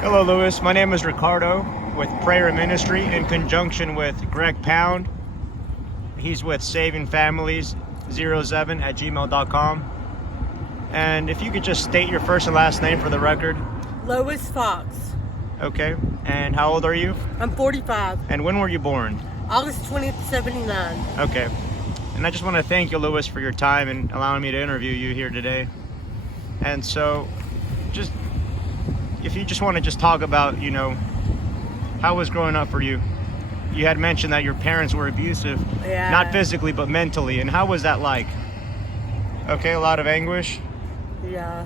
Hello, Lewis. My name is Ricardo with Prayer Ministry in conjunction with Greg Pound. He's with Saving Families 07@gmail.com. And if you could just state your first and last name for the record. Lois Fox. Okay. And how old are you? I'm 45. And when were you born? August 20th, 79. Okay. And I just want to thank you, Lewis, for your time and allowing me to interview you here today. And so, just if you just want to just talk about, how was growing up for you? You had mentioned that your parents were abusive, Yeah. not physically, but mentally. And how was that like? Okay, a lot of anguish. Yeah.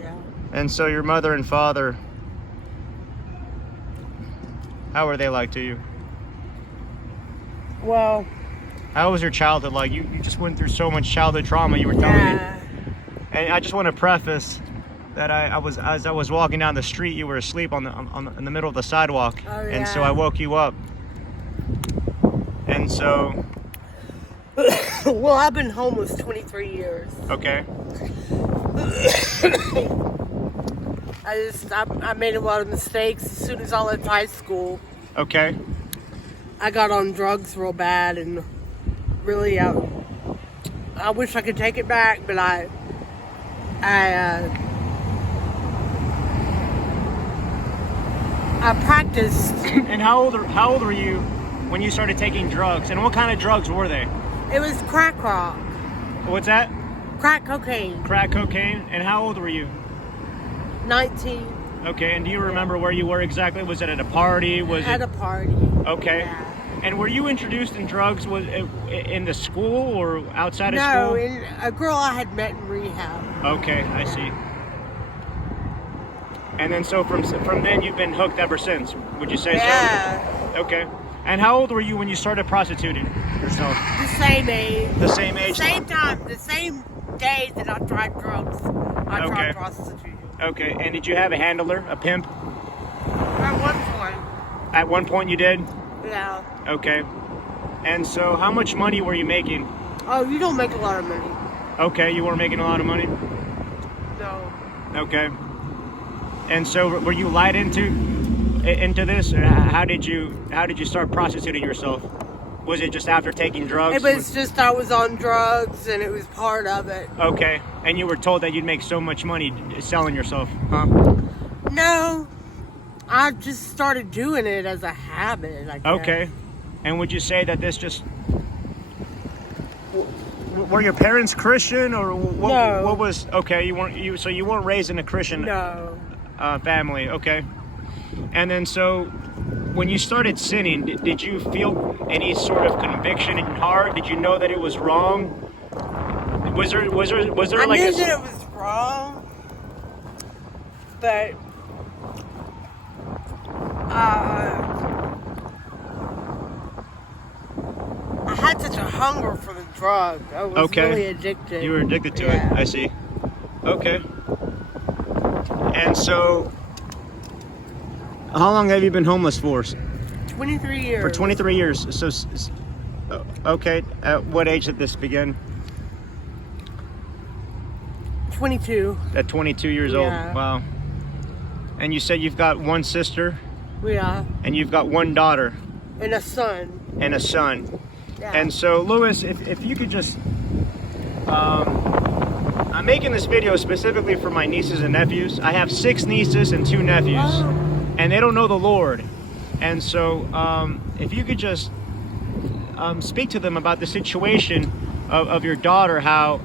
Yeah. And so your mother and father, how were they like to you? Well, How was your childhood like? You just went through so much childhood trauma, you were telling me. yeah. And I just want to preface that as I was walking down the street, you were asleep in the middle of the sidewalk, Oh, and so yeah. I woke you up. And so, Well, I've been homeless 23 years. okay, I made a lot of mistakes as soon as I left high school. okay, I got on drugs real bad, and really, I wish I could take it back, but I practiced. And how old were you when you started taking drugs? And what kind of drugs were they? It was crack rock, What's that? crack cocaine. Crack cocaine. And how old were you? 19 Okay. And do you remember where you were exactly? Was it at a party? Was at it a party. okay? Yeah. And were you introduced in drugs? Was it in the school or outside of No, school? and a girl I had met in rehab. Okay, I see. And then so from then you've been hooked ever since. Would you say Yeah, so? Okay. And how old were you when you started prostituting yourself? the same age, The same age. same time, the same day that I tried drugs. I Okay. tried prostitution. Okay. And did you have a handler, a pimp? At one point, At one point you did. yeah. Okay. And so how much money were you making? Oh, you don't make a lot of money. Okay, you weren't making a lot of money. No. Okay. And so were you lied into this? Or how did you start prostituting yourself? Was it just after taking drugs? It was just I was on drugs, and it was part of it. Okay. And you were told that you'd make so much money selling yourself, huh? No, I just started doing it as a habit, I guess. Okay. And would you say that this just were your parents Christian or what? No. What was okay? You weren't raised in a Christian No. family, okay? And then so when you started sinning, did you feel any sort of conviction in your heart? Did you know that it was wrong? Was there I like knew a that it was wrong, but I had such a hunger for the drug. I was Okay. really addicted. You were addicted to Yeah. it. I see. Okay. And so, how long have you been homeless for? 23 years. For 23 years. So, okay. At what age did this begin? 22. At 22 years Yeah. old. Wow. And you said you've got one sister Yeah. and you've got one daughter And a son. and a son. Yeah. And so, Lewis, if you could just, I'm making this video specifically for my nieces and nephews. I have 6 nieces and 2 nephews, Oh. and they don't know the Lord. And so, if you could just speak to them about the situation of your daughter, how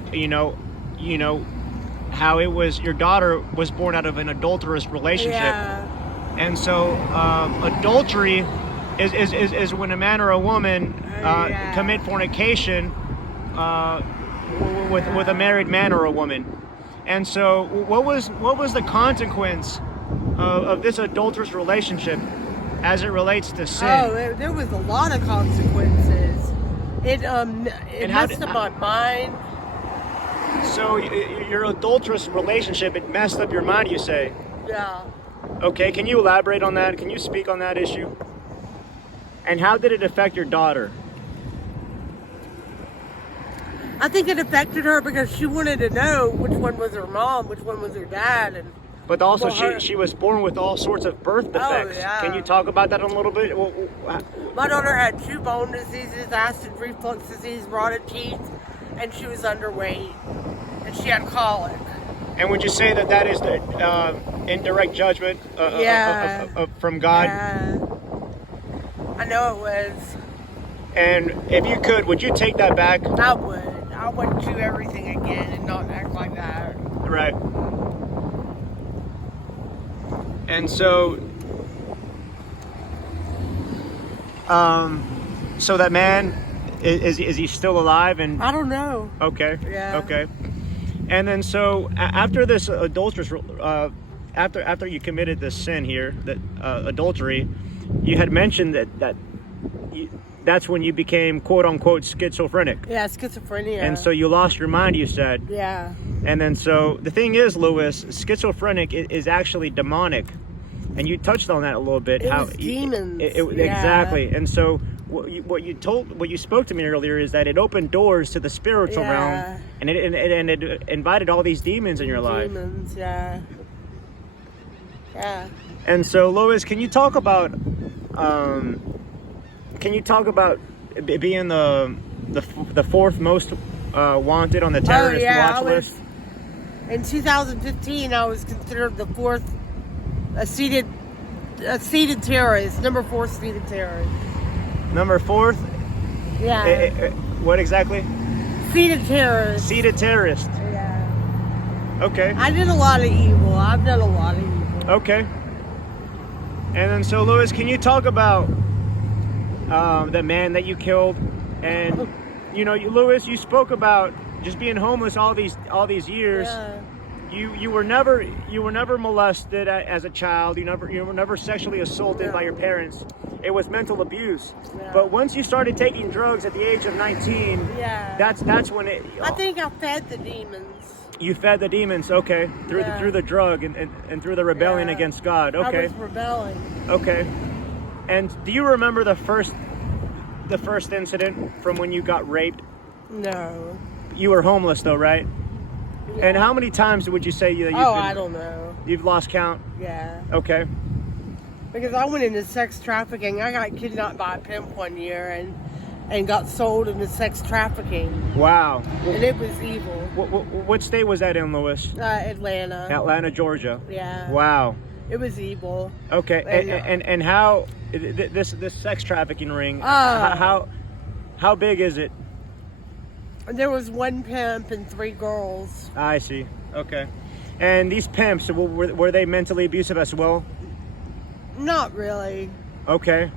how it was your daughter was born out of an adulterous relationship. Yeah. And so, adultery is when a man or a woman Yeah. commit fornication with a married man or a woman. And so, what was the consequence of this adulterous relationship as it relates to sin? Oh, there was a lot of consequences. It how messed did- up my mind. So, your adulterous relationship, it messed up your mind, you say? Yeah. Okay, can you elaborate on that? Can you speak on that issue? And how did it affect your daughter? I think it affected her because she wanted to know which one was her mom, which one was her dad, and But also, well, she was born with all sorts of birth defects. yeah. Can you talk about that a little bit? my daughter had 2 bone diseases, acid reflux disease, rotted teeth, and she was underweight, and she had colic. And would you say that that is the indirect judgment from God? Yeah. I know it was. And if you could, would you take that back? I would. I wouldn't do everything again and not act like that. Right. And so, so that man, is he still alive? And I don't know. okay, Yeah. okay. And then so after this adulterous, after you committed this sin here, that adultery, you had mentioned that's when you became quote unquote schizophrenic. Yeah, schizophrenia. And so you lost your mind, you said. Yeah. And then so the thing is, Lewis, schizophrenic is actually demonic, and you touched on that a little bit. It was demons. Yeah. Exactly. And so what you spoke to me earlier is that it opened doors to the spiritual realm, and it invited all these demons in your life. Demons, yeah. Yeah. And so, Lois, can you talk about being the fourth most wanted on the terrorist watch list? In 2015, I was considered the fourth seated terrorist, number 4 seated terrorist. Number 4th? Yeah. What exactly? Seated terrorist. Seated terrorist. Yeah. Okay. I did a lot of evil. I've done a lot of evil. Okay. And then, so Lewis, can you talk about the man that you killed? And Lewis, you spoke about just being homeless all these years. Yeah. You were never molested as a child. You were never sexually assaulted by your parents. It was mental abuse. Yeah. But once you started taking drugs at the age of 19, Yeah. that's when it. I think I fed the demons. You fed the demons, okay, through the drug and through the rebellion against God, okay. I was rebelling. Okay. And do you remember the first incident from when you got raped? No. You were homeless though, right? Yeah. And how many times would you say that I don't know. You've lost count? Yeah. Okay. Because I went into sex trafficking. I got kidnapped by a pimp one year and got sold into sex trafficking. Wow. And it was evil. What state was that in, Lewis? Atlanta. Atlanta, Georgia. Yeah. Wow. It was evil. Okay. And how this sex trafficking ring? Oh. How big is it? There was 1 pimp and 3 girls. I see. Okay. And these pimps, were they mentally abusive as well? Not really. Okay.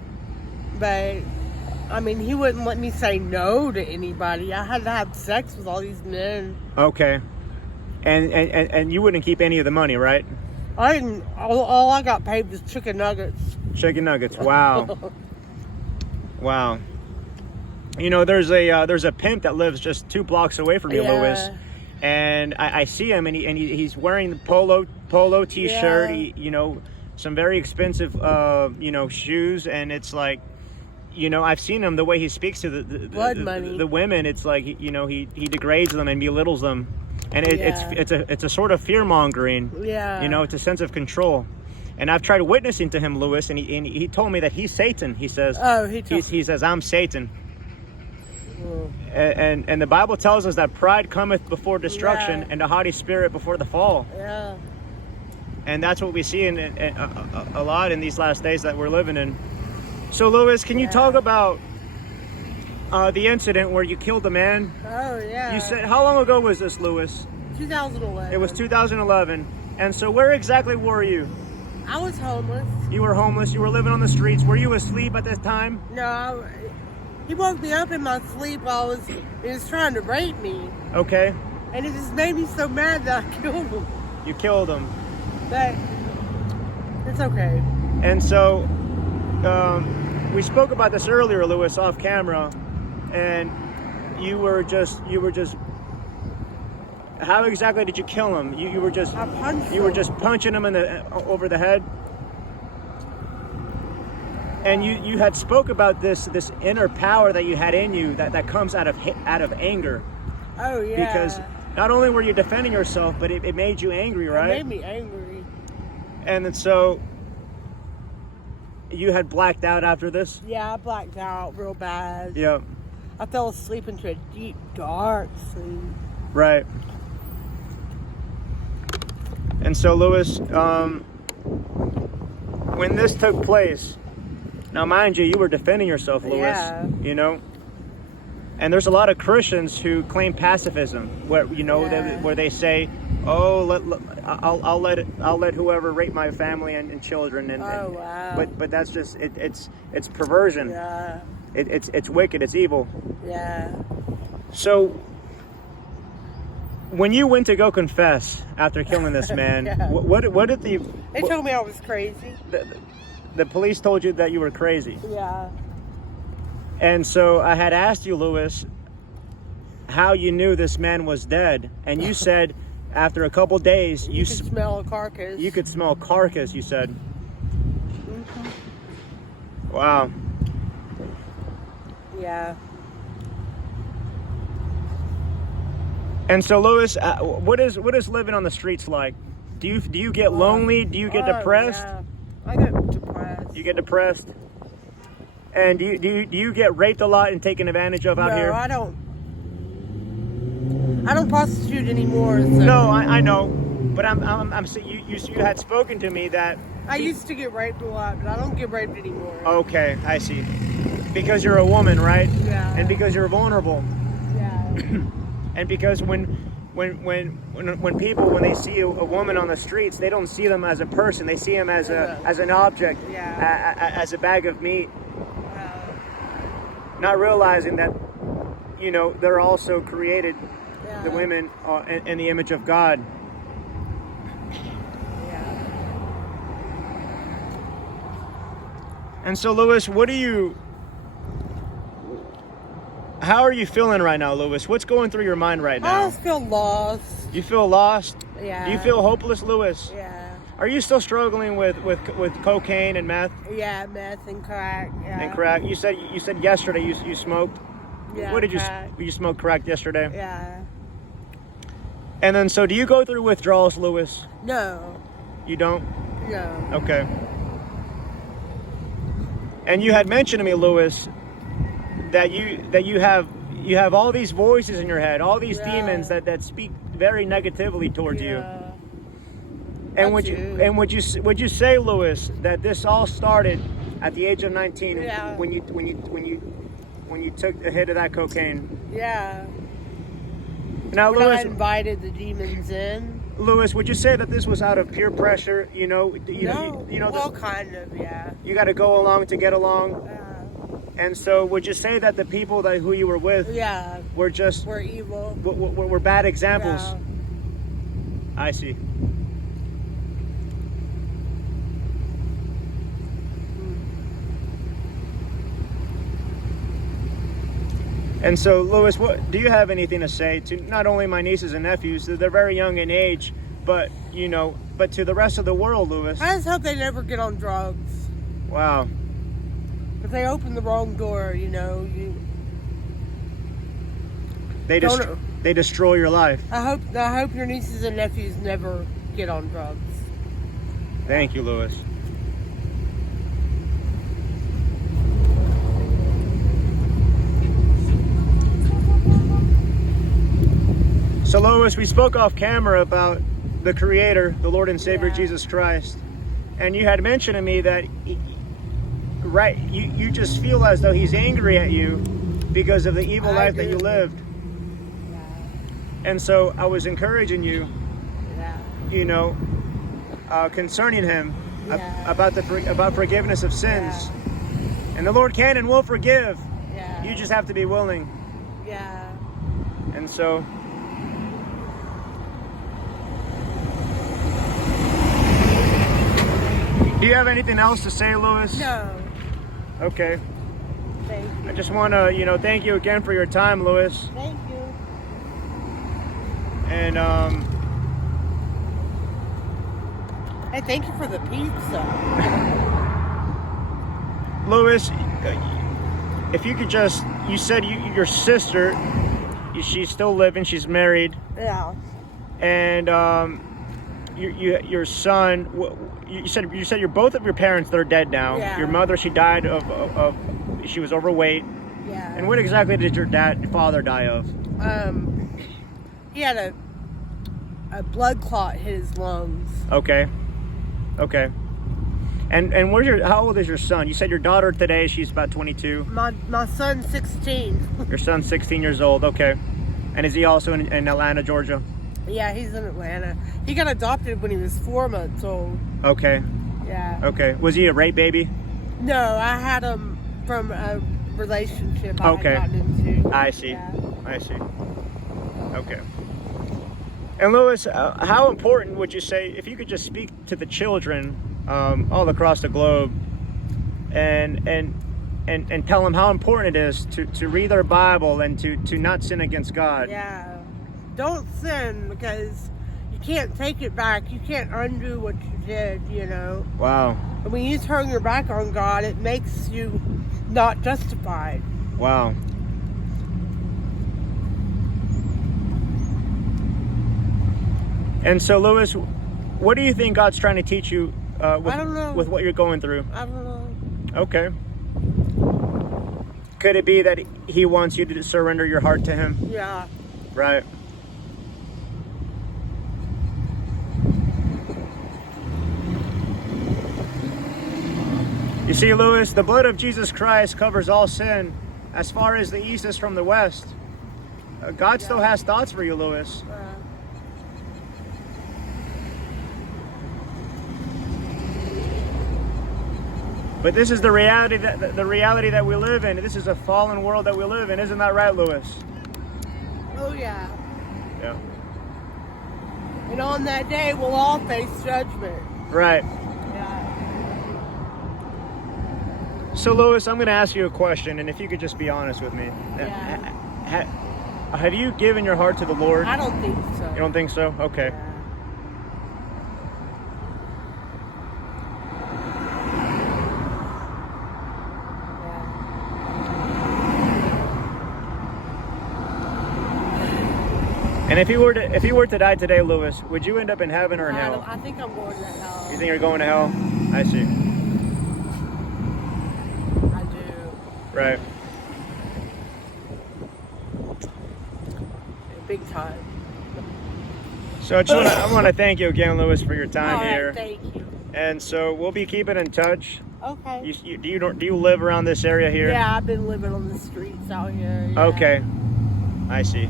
But, I mean, he wouldn't let me say no to anybody. I had to have sex with all these men. Okay. And you wouldn't keep any of the money, right? I didn't. All I got paid was chicken nuggets. Chicken nuggets. Wow. Wow. There's a pimp that lives just 2 blocks away from you, Lewis. And I see him, and he's wearing the polo t-shirt. Yeah. Some very expensive shoes, and it's like, I've seen him, the way he speaks to the women. It's like he degrades them and belittles them, and it's a sort of fear mongering. Yeah. It's a sense of control. And I've tried witnessing to him, Lewis, and he told me that he's Satan. He says, he says, I'm Satan. And the Bible tells us that pride cometh before destruction, and a haughty spirit before the fall. Yeah. And that's what we see in a lot in these last days that we're living in. So, Lewis, can you talk about the incident where you killed a man? Oh, yeah. You said, how long ago was this, Lewis? 2011. It was 2011. And so where exactly were you? I was homeless. You were homeless. You were living on the streets. Were you asleep at this time? No, he woke me up in my sleep while he was trying to rape me. Okay. And it just made me so mad that I killed him. You killed him. But it's okay. And so we spoke about this earlier, Lewis, off camera, and you were just how exactly did you kill him? You were just I punched you were just punching him over the head. And you had spoke about this inner power that you had in you that comes out of anger. Oh, yeah. Because not only were you defending yourself, but it made you angry, right? It made me angry. And then so you had blacked out after this? Yeah, I blacked out real bad. Yeah, I fell asleep into a deep, dark sleep. right. And so, Lewis, when this took place, now mind you were defending yourself, Lewis, Yeah. you know? And there's a lot of Christians who claim pacifism, where Yeah. where they say, "Oh, I'll let whoever rape my family and children," and wow. but that's just it's perversion. Yeah, It's wicked. It's evil. yeah. So when you went to go confess after killing this man, Yeah. what did They told me I was crazy. the police told you that you were crazy? Yeah. And so I had asked you, Lewis, how you knew this man was dead, and you said after a couple days You could smell a carcass. you could smell carcass. You said, Mhm. "Wow." Yeah. And so, Lewis, what is living on the streets like? Do you get lonely? Do you get depressed? Yeah. I get depressed. You get depressed. And do you get raped a lot and taken advantage of out no, here? I don't prostitute anymore. So No, I know, but I'm saying you had spoken to me that. I used to get raped a lot, but I don't get raped anymore. Okay, I see. Because you're a woman, right? Yeah. And because you're vulnerable, Yeah. and because when people when they see a woman on the streets, they don't see them as a person. They see them as an object, Yeah. as a bag of meat, not realizing that they're also created, Yeah. the women, in the image of God. Yeah. And so, Lewis, how are you feeling right now, Lewis? What's going through your mind right I now? just feel lost. You feel lost? Yeah. Do you feel hopeless, Lewis? Yeah. Are you still struggling with cocaine and meth Yeah, meth and crack. Yeah. and crack? You said yesterday you smoked. Yeah, What did crack. you smoked crack yesterday? Yeah. And then so do you go through withdrawals, Lewis? No. You don't? No. Okay. And you had mentioned to me, Lewis, that you have all these voices in your head, all these Yeah. demons that speak very negatively towards you. Yeah. And I would you say, Lewis, that this all started at the age of 19 Yeah. when you took a hit of that cocaine? Yeah. Now, When I Lewis, invited the demons in. would you say that this was out of peer pressure? No. Well, kind of. Yeah. you got to go along to get along. And so, would you say that the people who you were with Yeah. were just We're evil. were bad examples? Yeah. I see. And so, Lewis, what do you have anything to say to not only my nieces and nephews? They're very young in age, but to the rest of the world, Lewis. I just hope they never get on drugs. Wow. If they open the wrong door, They Don't- they destroy your life. I hope your nieces and nephews never get on drugs. Thank you, Lewis. So, Lois, we spoke off camera about the Creator, the Lord and Savior, Yeah. Jesus Christ. And you had mentioned to me that, you just feel as though He's angry at you because of the evil I life that you do. lived. Yeah. And so I was encouraging you, Yeah. concerning Him, Yeah. about forgiveness of sins. And the Lord can and will forgive. Yeah. You just have to be willing. Yeah. And so, do you have anything else to say, Lewis? No. Okay. Thank you. I just want to, thank you again for your time, Lewis. Thank you. And Hey, thank you for the pizza. Lewis, if you could just, you said your sister, she's still living. She's married, Yeah. and your son. You said your both of your parents, they're dead now. Yeah. Your mother, she died of she was overweight. Yeah. And what exactly did your father die of? He had a blood clot hit his lungs. Okay. And how old is your son? You said your daughter today, she's about 22. My son's 16. Your son's 16 years old. Okay. And is he also in Atlanta, Georgia? Yeah, he's in Atlanta. He got adopted when he was 4 months old. Okay. Yeah. Okay. Was he a rape baby? No, I had him from a relationship I Okay. had gotten into. I see. Yeah. I see. Okay. And Lewis, how important would you say, if you could just speak to the children all across the globe and tell them how important it is to read their Bible and to not sin against God? Yeah. Don't sin, because you can't take it back. You can't undo what you did, you know. Wow. And when you turn your back on God, it makes you not justified. Wow. And so, Lewis, what do you think God's trying to teach you I don't know. with what you're going through? I don't know. Okay. Could it be that he wants you to surrender your heart to him? Yeah. Right. You see, Lewis, the blood of Jesus Christ covers all sin as far as the east is from the west. God still has thoughts for you, Lewis. But this is the reality that we live in. This is a fallen world that we live in. Isn't that right, Lewis? Oh, yeah. Yeah. And on that day, we'll all face judgment. Right. Yeah. So, Lewis, I'm going to ask you a question, and if you could just be honest with me. Yeah. Have you given your heart to the Lord? I don't think so. You don't think so? Okay. Yeah. And if you were to die today, Lewis, would you end up in heaven or in hell? I think I'm going to hell. You think you're going to hell? I see. I do. Right. Big time. So I want to thank you again, Lewis, for your time All right, here. thank you. And so we'll be keeping in touch. Okay. Do you live around this area here? Yeah, I've been living on the streets out here. Yeah. Okay. I see.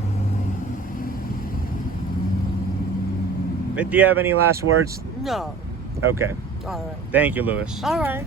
But do you have any last words? No. Okay. All right. Thank you, Lewis. All right.